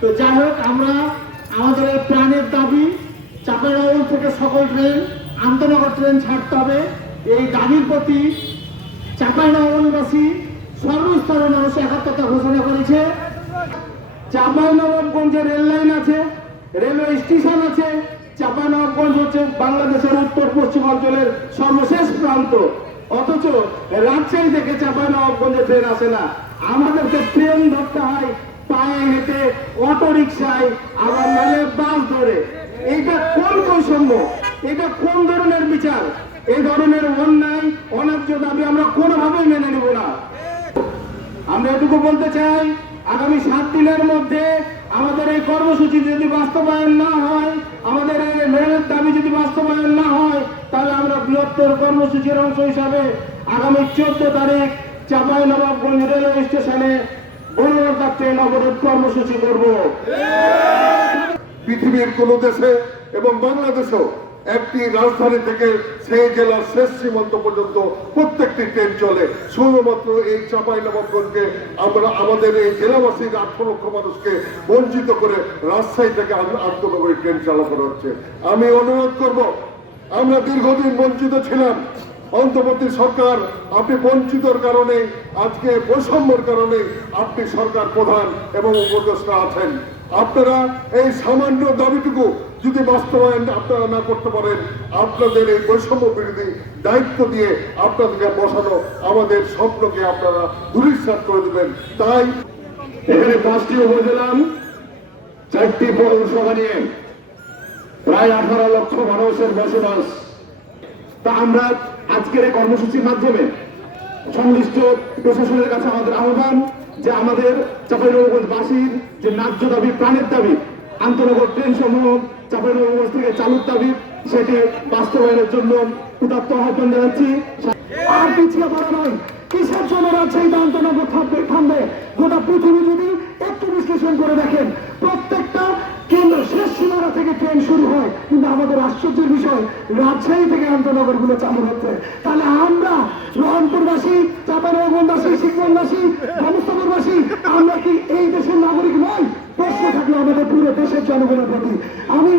তো যাই হোক, আমরা আমাদের প্রাণের দাবি চাপাইনগর থেকে সকল ট্রেন, আন্তনগর ট্রেন ছাড়তে হবে। এই দাবির প্রতি চাপাইনগরবাসী সর্বস্তরের মানুষ একাত্মতা ঘোষণা করেছে। চাপাইনবাবগঞ্জে রেল লাইন আছে, রেলওয়ে স্টেশন আছে। চাপাইনবাবগঞ্জ হচ্ছে বাংলাদেশের উত্তর, পশ্চিম অঞ্চলের সর্বশেষ প্রান্ত। অথচ রাজশাহী থেকে চাপাইনবাবগঞ্জে ট্রেন আসে না। আমাদেরকে ট্রেন ধরতে হয় অটো রিক্সায় আবার নাহলে বাস ধরে। এইটা কোন বৈষম্য? এটা কোন ধরনের বিচার? এই ধরনের অন্যায় অন্যায্য দাবি আমরা কোনোভাবেই মেনে নেব না। আমরা এটুকু বলতে চাই, আগামী সাত দিনের মধ্যে আমাদের এই কর্মসূচি যদি বাস্তবায়ন না হয়, আমাদের এই মেয়রের দাবি যদি বাস্তবায়ন না হয়, তাহলে আমরা বৃহত্তর কর্মসূচির অংশ হিসাবে আগামী চোদ্দ তারিখ চাপাই নবাবগঞ্জ রেলওয়ে স্টেশনে ট্রেন অবরোধ কর্মসূচি করব। পৃথিবীর কোন দেশে এবং বাংলাদেশেও একটি রাজধানী থেকে সেই জেলার শেষ সীমান্ত পর্যন্ত প্রত্যেকটি ট্রেন চলে। শুধুমাত্র এই চাপাই নবাবগঞ্জকে আমরা, আমাদের এই জেলাবাসীর আঠারো লক্ষ মানুষকে বঞ্চিত করে রাজশাহী থেকে আন্তনগরী ট্রেন চালানো হচ্ছে। আমি অনুরোধ করব, আমরা দীর্ঘদিন বঞ্চিত ছিলাম। অন্তর্বর্তী সরকার, আপনি বঞ্চিতর কারণে, আজকে বৈষম্যর কারণে আপনি সরকার প্রধান এবং উপদেষ্টা আছেন। আপনারা এই সামান্য দাবিটুকু যদি বাস্তবায়ন আপনারা না করতে পারেন, আপনাদের এই বৈষম্য বিরোধী দায়িত্ব দিয়ে আপনাদেরকে বসানো আমাদের স্বপ্নকে আপনারা ধূলিসাৎ করে দেবেন। তাই এখানে পাঁচটি উপজেলাম চারটি পৌরসভা নিয়ে প্রায় আঠারো লক্ষ মানুষের বসবাস। তা আমরা আজকের এই কর্মসূচির মাধ্যমে সংশ্লিষ্ট প্রশাসনের কাছে আমাদের আহ্বান যে আমাদের চাপাইনবাবগঞ্জবাসীর যে ন্যায্য দাবি, প্রাণের দাবি, আন্তনগর ট্রেন সমূহ চাপাইনবাবগঞ্জ থেকে চালুর দাবি, সেটি বাস্তবায়নের জন্য উদাত্ত আহ্বান জানাচ্ছি। আর পিছিয়ে পড়া নয়, কিসের জন্য রাজশাহী আন্তনগর থাকবে, থামবে? গোটা পৃথিবী যদি একটু বিশ্লেষণ করে দেখেন প্রত্যেকটা ট্রেন শুরু হয়, কিন্তু আমাদের আশ্চর্যের বিষয়, রাজশাহী থেকে আন্তনগরগুলো চালু হচ্ছে। তাহলে আমরা রহনপুরবাসী চাপানগরবাসী শিক্ষণবাসী সমস্তপুরবাসী আমরা কি এই দেশের নাগরিক নয় প্রশ্ন থাকল আমাদের পুরো দেশের জনগণের প্রতি। আমি